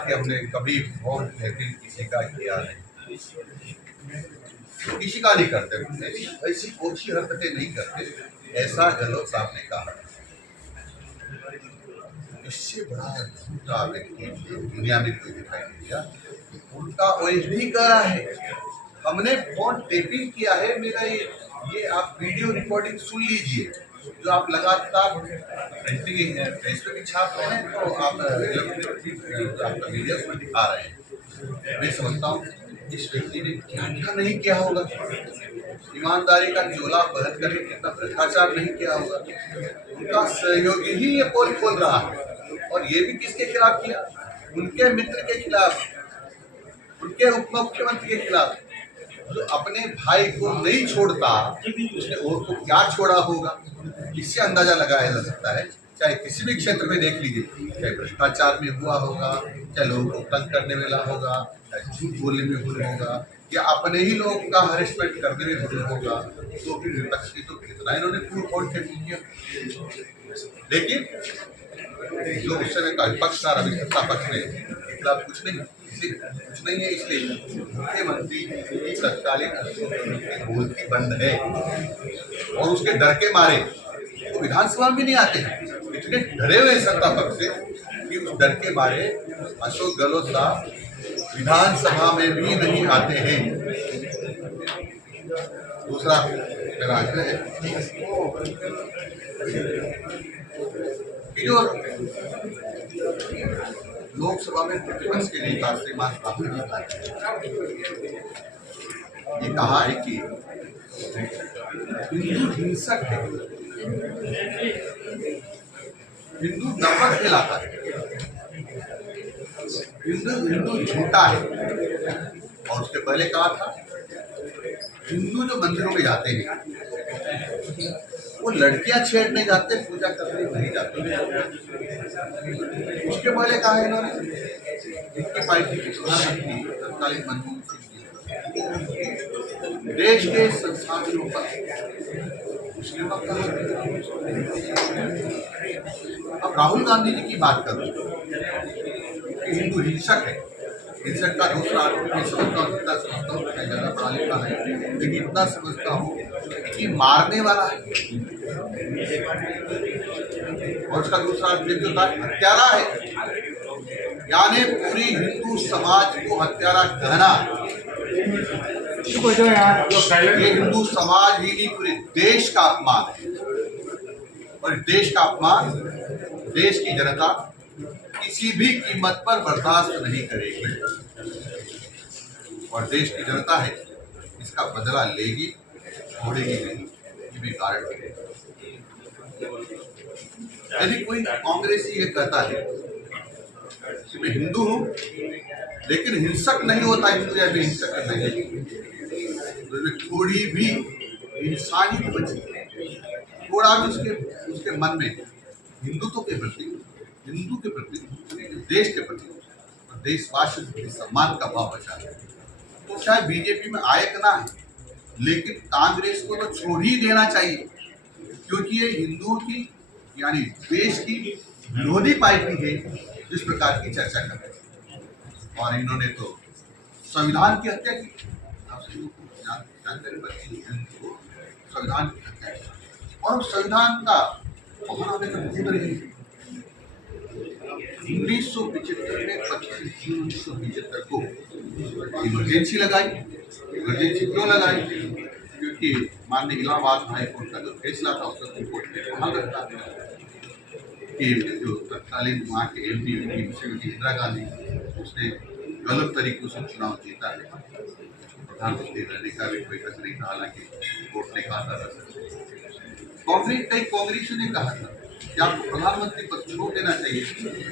कि हमने कभी वोट टैपिंग किसी का किया नहीं, किसी का नहीं करते, ऐसी ओछी हरकतें नहीं करते, ऐसा गहलोत साहब ने कहा। इससे बड़ा झूठा व्यक्ति दुनिया में कोई दिखाई नहीं दिया। उनका ओएस भी कह रहा है हमने फोन टेपिंग किया है। मेरा ये आप वीडियो रिकॉर्डिंग सुन लीजिए, जो आप लगातार प्रिंटिंग फेसबुक की छाप रहे हैं, तो आप आपका मीडिया उसमें दिखा रहे हैं। मैं समझता हूँ इस व्यक्ति ने क्या क्या नहीं किया होगा, ईमानदारी का चोला पहन करके कितना भ्रष्टाचार नहीं किया होगा। उनका सहयोगी ही ये पोल खोल रहा है, और ये भी किसके खिलाफ किया? उनके मित्र के खिलाफ, उनके उप मुख्यमंत्री के खिलाफ, जो अपने भाई को नहीं छोड़ता उसने और को क्या छोड़ा होगा। इससे अंदाजा लगाया जा सकता है, चाहे किसी भी क्षेत्र में देख लीजिए, चाहे भ्रष्टाचार में हुआ होगा, चाहे लोगों को तंग करने वाला होगा, चाहे झूठ बोलने में हुआ होगा, या अपने ही लोगों का हरेसमेंट करने में हुआ होगा, तो फिर विपक्ष की तो कितना इन्होंने फूल किया। लेकिन जो उस समय का विपक्ष था, रवि सत्ता पक्ष में खिलाफ कुछ नहीं है, इसलिए मुख्यमंत्री की तत्कालीन बोलती बंद है, और उसके डर के मारे वो विधानसभा में नहीं आते हैं। इतने डरे हुए सत्ता पक्ष से कि उस डर के मारे अशोक गहलोत साहब विधानसभा में भी नहीं आते हैं। दूसरा मेरा आग्रह है कि जो लोकसभा में प्रतिपक्ष के नेता श्रीमान राहुल जी ये कहा है कि हिंदू हिंसक है, हिंदू नफरत फैलाता है, हिंदू झूठा है। और उसके पहले कहा था हिंदू जो मंदिरों में जाते हैं वो लड़कियां छेड़ने जाते, पूजा करने नहीं जाते। उसके पहले कहा है इन्होंने इनकी पार्टी की प्रधानमंत्री तत्कालीन मनमोहन सिंह जी देश के संसाधनों पर मुस्लिमों का। अब राहुल गांधी जी की बात करूं कि हिंदू हिंसक है, हिंसक का दूसरा अर्थ मैं समझता हूँ, जितना समझता हूँ मैं ज़्यादा पढ़ा लिखा है, लेकिन इतना समझता हूँ कि मारने वाला है, और उसका दूसरा अर्थ जो था हत्यारा है, यानी पूरी हिंदू समाज को हत्यारा कहना। ये हिंदू समाज ही नहीं पूरे देश का अपमान है, और देश का अपमान देश की जनता किसी भी कीमत पर बर्दाश्त नहीं करेगी, और देश की जनता है इसका बदला लेगी, छोड़ेगी नहीं, ये भी गारंटी है। यदि कोई कांग्रेसी ये कहता है कि मैं हिंदू हूं लेकिन हिंसक नहीं होता, हिंदू या भी हिंसक नहीं है, तो थोड़ी भी इंसानियत बची, थोड़ा भी उसके मन में हिंदुत्व के प्रति, हिंदू के प्रति, देश के प्रति, देशवासी के सम्मान का भाव बचा है, तो चाहे बीजेपी में आए ना है, लेकिन कांग्रेस को तो छोड़ ही देना चाहिए, क्योंकि ये हिंदुओं की यानी देश की विरोधी पार्टी है जिस प्रकार की चर्चा कर रहे हैं। और इन्होंने तो संविधान की हत्या की, संविधान की हत्या की, और संविधान का महान भूल रही है। 1975 में 25 जून 1975 को इमरजेंसी लगाई। इमरजेंसी क्यों लगाई? क्योंकि माननीय इलाहाबाद हाई कोर्ट का जो फैसला था उसका सुप्रीम कोर्ट ने बहाल रखा कि जो तत्कालीन वहाँ के एमपी श्रीमती इंदिरा गांधी, उसने गलत तरीके से चुनाव जीता है, प्रधानमंत्री रहने का भी कोई हक नहीं था, हालांकि कोर्ट ने कहा था। कई कांग्रेस ने कहा था कि आपको प्रधानमंत्री पद छोड़ देना चाहिए,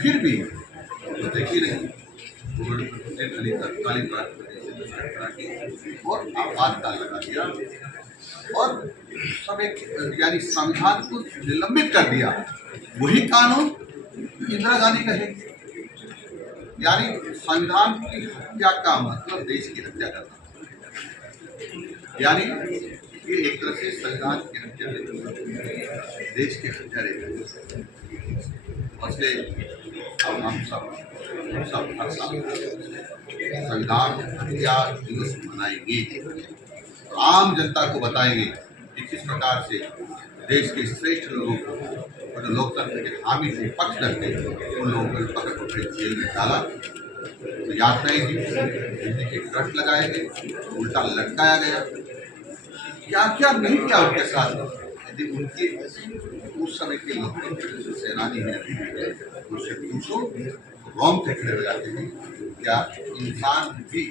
फिर भी तो देखिए नहीं, तत्कालीन राष्ट्रपति और आपातकाल लगा दिया, और सब एक यानी संविधान को निलंबित कर दिया। वही कानून इंदिरा गांधी कहेगी, यानी संविधान की हत्या का मतलब देश की हत्या करना, यानी ये एक तरह से संविधान की हत्या देश की हत्या रहेगी। इसलिए हम सब हम सब हर साल संविधान हत्या दिवस मनाएंगे, आम जनता को बताएंगे कि किस प्रकार से देश के श्रेष्ठ लोगों को और जो लोकतंत्र के हामी थे, पक्षधर थे, उन लोगों को पकड़ पकड़ जेल में डाला, तो यातनाएं दी, बिजली के कट लगाए गए, उल्टा लटकाया गया, क्या क्या नहीं किया उनके साथ। यदि उनके उस समय के लोकतंत्र सेनानी हैं अभी भी है, उनसे पूछो, रोंगटे खड़े हो जाते हैं। क्या इंसान भी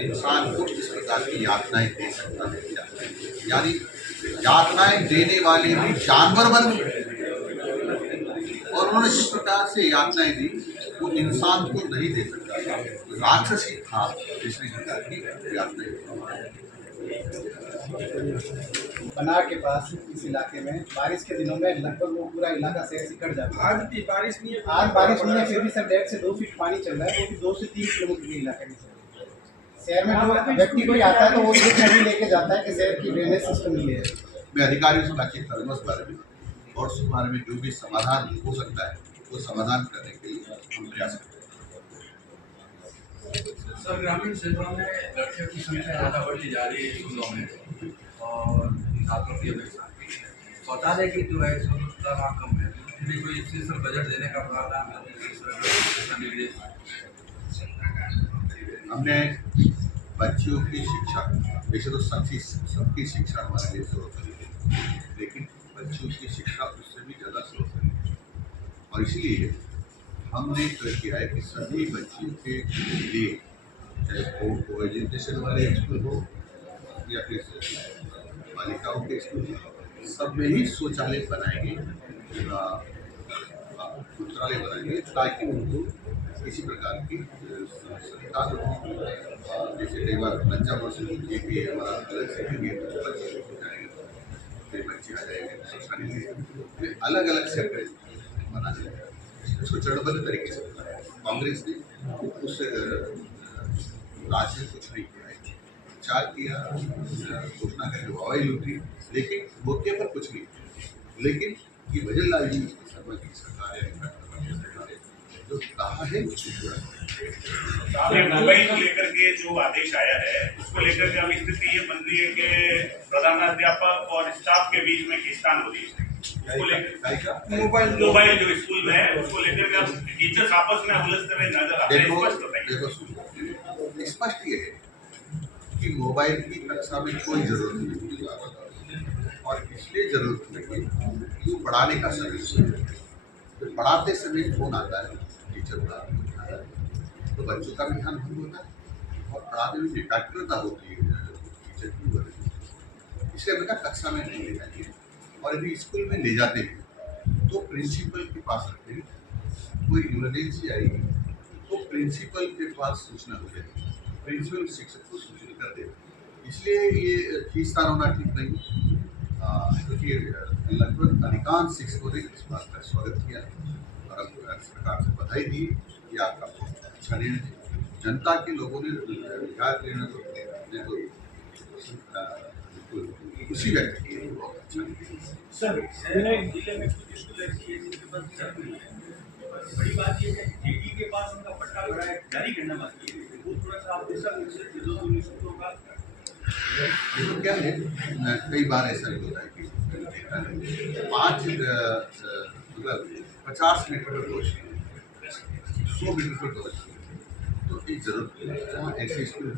इंसान को इस प्रकार की यातनाएं दे सकता है क्या? यानी यातनाएं देने वाले भी जानवर बन गए, और उन्होंने जिस प्रकार से यातनाएं दी वो इंसान को नहीं दे सकता, राक्षसी था जिसने इस प्रकार की यातनाएं दी। बनार के पास इस इलाके में बारिश के दिनों में लगभग वो पूरा इलाका शहर से कट जाता है। आज भी बारिश नहीं है, आज बारिश नहीं है, फिर भी सर 1.5 से 2 फीट पानी चल रहा है, वो भी 2 से 3 किलोमीटर के इलाके में। शहर में जो व्यक्ति कोई आता है तो वो ये छवि लेके जाता है कि शहर की ड्रेनेज सिस्टम नहीं है। मैं अधिकारियों से बातचीत करूँगा इस बारे में, और उस बारे में जो भी समाधान हो सकता है वो समाधान करने के लिए हम प्रयास करेंगे। सर ग्रामीण क्षेत्रों में लड़कियों की संख्या ज़्यादा बढ़ती जा रही है स्कूलों में, और छात्रों की अपेक्षा शौचालय की जो है सुविधा वहाँ कम है, इसलिए कोई स्पेशल बजट देने का प्रावधान निर्देश। हमने बच्चियों की शिक्षा, वैसे तो सबकी शिक्षा हमारे लिए जरूरत है, लेकिन बच्चियों की शिक्षा उससे भी ज़्यादा जरूरत है, और इसीलिए हमने तय किया है कि सभी बच्चियों के लिए, चाहे वो एजुकेशन वाले स्कूल हो या फिर बालिकाओं के स्कूल हो, सब में ही शौचालय बनाएंगे, शौचालय बनाएंगे, ताकि उनको किसी प्रकार की समस्या हो। जैसे कई बार लज्जा महसूस ये भी हमारा अलग से बच्चे हो जाएंगे, फिर बच्चे आ जाएंगे शौचालय में, अलग अलग सेपरेट बना देंगे, उसको चरणबद्ध तरीके से बनाया। कांग्रेस ने उस राज्य कुछ नहीं किया है, प्रचार किया, घोषणा करके हवाई लूटी, लेकिन मौके पर कुछ नहीं। लेकिन ये भजन लाल जी शर्मा की सरकार है, जो कहा है मोबाइल को लेकर के जो आदेश आया है उसको लेकर के अब स्थिति ये बन रही है कि प्रधानाध्यापक और स्टाफ के बीच में खींचतान हो रही है। मोबाइल जो स्कूल में है उसको लेकर के अब टीचर्स आपस में उलझते हुए नजर आते हैं। देखो स्पष्ट ये है कि मोबाइल की कक्षा में कोई जरूरत नहीं है, और इसलिए जरूरत नहीं है कि वो पढ़ाने का समय है, तो पढ़ाते समय फोन आता है, टीचर पढ़ाता है, तो बच्चों का भी ध्यान भंग होता है और पढ़ाने में एकाग्रता होती है टीचर की वजह। इसलिए बेटा कक्षा में नहीं ले जाइए, और यदि स्कूल में ले जाते हैं तो प्रिंसिपल के पास रखें, कोई इमरजेंसी आएगी तो प्रिंसिपल के पास सूचना हो जाएगी, प्रिंसिपल शिक्षक को सूचित कर दे। इसलिए ये खींचतान होना ठीक नहीं, क्योंकि लगभग अधिकांश शिक्षकों ने इस बात का स्वागत किया और सरकार से बधाई दी कि आपका बहुत अच्छा निर्णय है। जनता के लोगों ने बिहार निर्णय तो खुशी व्यक्त की है, बहुत अच्छा निर्णय। सर जिले में कुछ स्कूल ऐसी है जिनके पास छत नहीं है, बड़ी बात ये है जेडी के पास उनका पट्टा जारी करना बाकी है, वो थोड़ा सा आप दिशा निर्देश दो स्कूलों का। देखो क्या है, कई बार ऐसा भी होता है कि 50 मीटर पर रोशनी, 100 मीटर पर रोशनी, तो एक जरूरत है जहाँ ऐसे स्कूल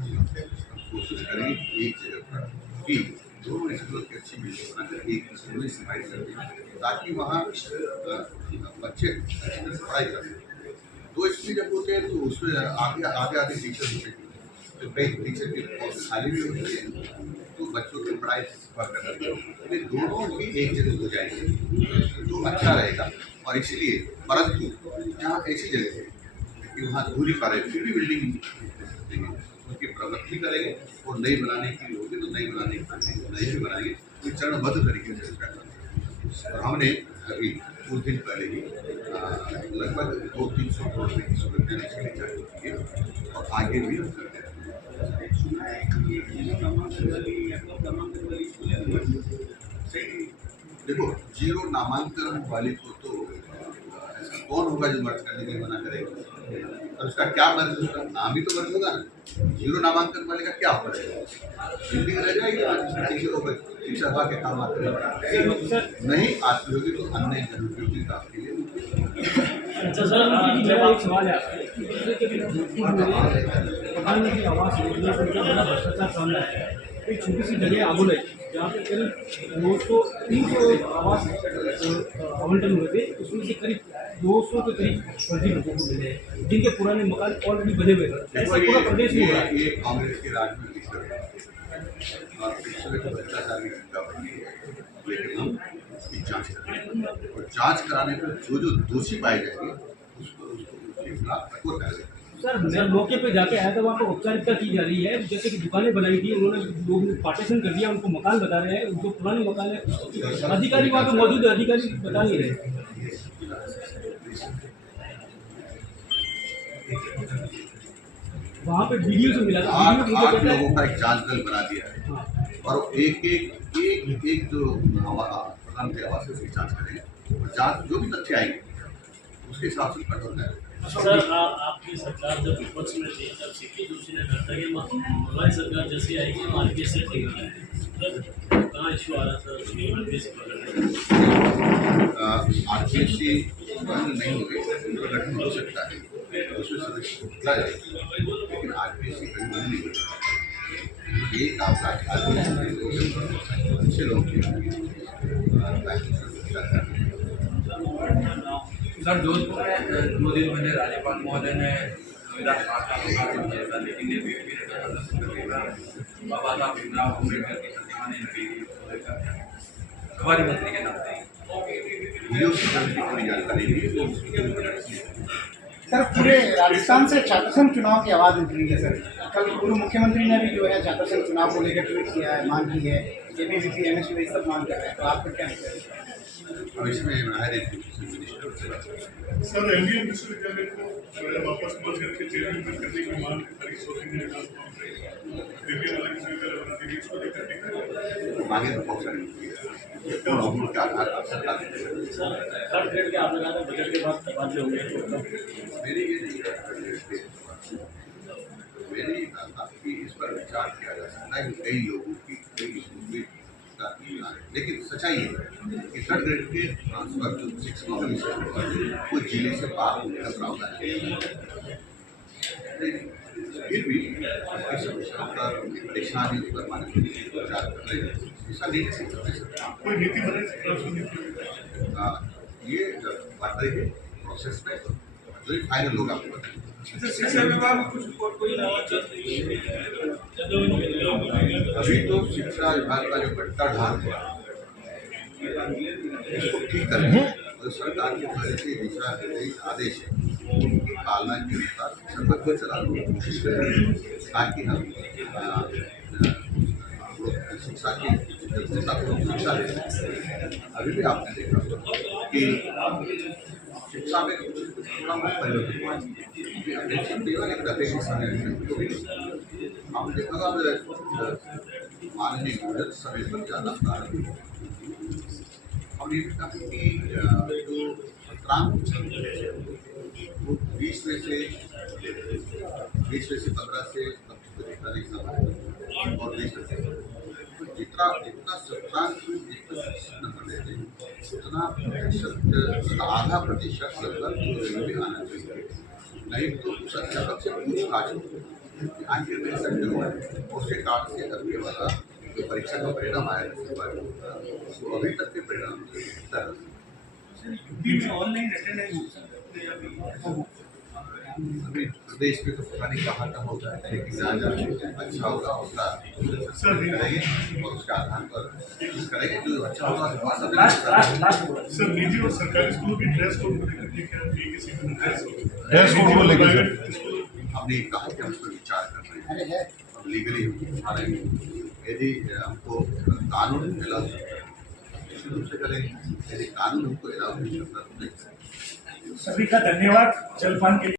कोशिश करें एक जगह पर कि दोनों स्कूलों की अच्छी व्यवस्था बनाकर एक स्कूल में सफाई कर दें, ताकि वहाँ बच्चे पढ़ाई कर सकें। 2 स्कूल जब होते हैं तो उसमें आगे टीचर होते हैं, तो कई टीचर के पोस्ट खाली भी होते हैं, तो बच्चों की पढ़ाई सफर करते हैं, दोनों ही एक जगह हो जाएंगे तो अच्छा रहेगा। और इसलिए परंतु जहाँ ऐसी जगह है कि वहाँ दूरी पर है फिर भी बिल्डिंग उनकी प्रगति करेंगे, और नई बनाने की होगी तो नई बनाने की नई भी बनाएंगे, तो चरणबद्ध तरीके से करेंगे। और हमने अभी कुछ दिन पहले ही लगभग 200-300 करोड़ रुपये की सुविधा इसके लिए की है, और आगे भी हम करते हैं। देखो जीरो नामांकन वाले को तो ऐसा कौन होगा जो मर्ज करने के लिए मना करेगा? और उसका क्या मर्ज होगा? नाम ही तो मर्ज होगा ना। जीरो नामांकन वाले का क्या होगा? बिल्डिंग रह जाएगी, शिक्षा विभाग के काम आते हैं। नहीं आती होगी तो अन्य जनोपयोगी काम के लिए। अच्छा सर, मेरा एक सवाल है आपसे। प्रधानमंत्री आवास योजना से बड़ा भ्रष्टाचार सामने आया है। एक छोटी सी जगह आबुल है जहाँ पे करीब 300 आवास आवंटन हुए थे, उसमें से करीब 200 के करीब फर्जी लोगों को मिले हैं, जिनके पुराने मकान ऑलरेडी बने हुए हैं। ऐसा पूरा प्रदेश में हो रहा है। ये कांग्रेस के राज में दिक्कत है और पिछले भ्रष्टाचार की घटना बनी है, लेकिन हम इसकी जांच करेंगे और जांच कराने पर जो दोषी पाए जाएंगे उसके खिलाफ कठोर कार्रवाई। सर, मैं मौके पे जाके आया था, वहाँ पर औपचारिकता की जा रही है। जैसे कि दुकानें बनाई थी, उन्होंने लोगों ने पार्टीशन कर दिया, उनको मकान बता रहे हैं, जो पुराने मकान है अधिकारी वहाँ पे मौजूद है, अधिकारी बता नहीं रहे। वहाँ पे वीडियो से मिला था, 8 लोगों का एक जांच दल बना दिया है और एक जो प्रधानमंत्री आवास है उसकी जांच करेंगे और जांच जो भी तथ्य आएंगे उसके हिसाब से कठोर करेंगे। सर, आपकी सरकार जब विपक्ष में थी तब सीपी जोशी ने कहा था कि हमारी सरकार जैसी आएगी हम आरपीएस से ठीक है। सर, कहाँ इशू आ रहा था आरपीएससी बंद नहीं हुए, उनका गठन हो सकता है, उसमें सदस्य बदला जाएगा, लेकिन आरपीएससी कभी बंद नहीं हुई। ये काम अच्छे लोग सर, जोधपुर में 2 दिन पहले राज्यपाल महोदय ने संविधान पाठ का उद्घाटन किया था, लेकिन ये भी बाबा साहब भीमराव अम्बेडकर की प्रतिमा नहीं लगी हमारे मंत्री के नाते पूरी जानकारी दी। सर, पूरे राजस्थान से छात्र संघ चुनाव की आवाज़ उठ रही है सर। कल पूर्व मुख्यमंत्री ने भी जो है छात्र संघ चुनाव को लेकर ट्वीट किया है, मांग की है, एबीवीपी एमएसयू ये सब मांग कर रहे हैं, तो आपका क्या विचार है? अब इसमें सर, एमबीए विश्वविद्यालय को वापस मर्ज करके चेयरमैन करने की मांग हरीश चौधरी ने दिव्य वाला विश्वविद्यालय बना देगी, इसको लेकर मांगे तो बहुत सारी के आधार पर सरकार थर्ड ग्रेड के आप लगाते बजट के बाद बात होंगे। मेरी ये नहीं है, मेरी बात था कि इस पर विचार किया जा सकता है। कई लोगों की कई लेकिन सच्चाई है कि थर्ड ग्रेड के ट्रांसफर जो शिक्षकों के विषय वो जिले से बाहर होने का प्रावधान है। फिर भी सब विषयों पर परेशानी उस पर माने विचार कर रहे हैं, ऐसा नहीं कर सकता। कोई नीति बनाए ये बात रही है प्रोसेस में जो फाइनल होगा आपको बताएंगे। शिक्षा विभाग में कुछ कोई अभी तो शिक्षा विभाग का जो बट्टाढाल है इसको ठीक करना है और सरकार की तरफ से दिशा निर्देश आदेश है उनकी पालना के अनुसार संबद्ध चलाने की कोशिश करें ताकि हम शिक्षा की शिक्षा लें। अभी भी आपने देखा कि शिक्षा में थोड़ा बहुत परिवर्तन हुआ है, अपेक्षित नहीं हुआ लेकिन अपेक्षित समय आपने देखा था माननीय बजट समय पर ज़्यादा प्रारंभ और ये भी कहा कि जो सत्रांक वो 20 में से 15 से जितना नहीं था और 20 में से जितना सत्रांक नंबर देते उतना प्रतिशत आधा प्रतिशत लगभग भी आना चाहिए, नहीं तो उस अध्यापक से पूछताछ आखिर में सकते हुए उसके कारण से अगले वाला जो परीक्षा का परिणाम आया वो अभी तक के परिणाम ऑनलाइन अटेंडेंस अभी प्रदेश में तो पता नहीं कहाँ कहाँ होता है, लेकिन जहाँ जहाँ अच्छा होगा उसका करेंगे और उसके आधार पर करेंगे जो अच्छा होगा। सर, निजी और सरकारी स्कूलों की ड्रेस कोड को लेकर के क्या किसी को ड्रेस कोड को लेकर हमने कहा कि हम उस पर विचार कर रहे हैं, अब लीगली उठा रहे हैं। यदि हमको कानून अलाउ शुरू से करेंगे, यदि कानून हमको अलाउ नहीं करता तो नहीं। सभी का धन्यवाद जलपान के लिए।